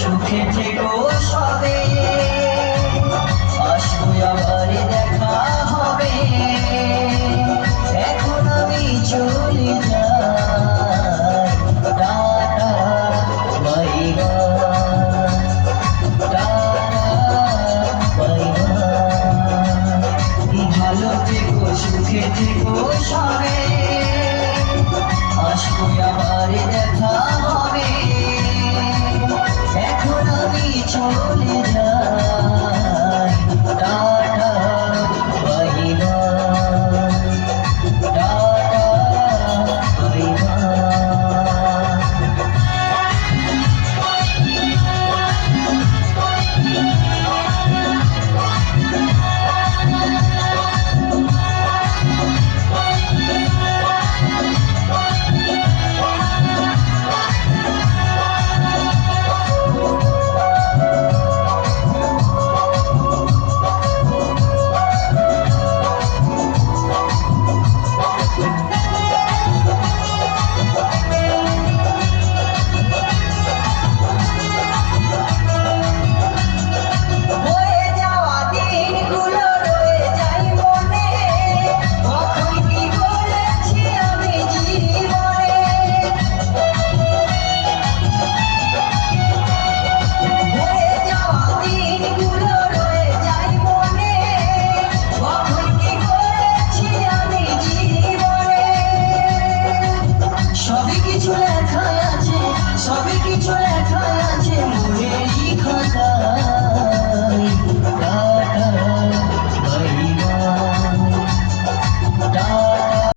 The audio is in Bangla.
সুখে থেকো সবে, আসবো আবার দেখা হবে। এখন আমি চলে যাই, tata bye bye, tata bye bye. ভালো থেকো সুখে থেকো সবে, আসবো আবার দেখা হবে। এখন আমি চলে যাই, tata bye bye, tata bye bye. সবই কিছু লেখা আছে মনের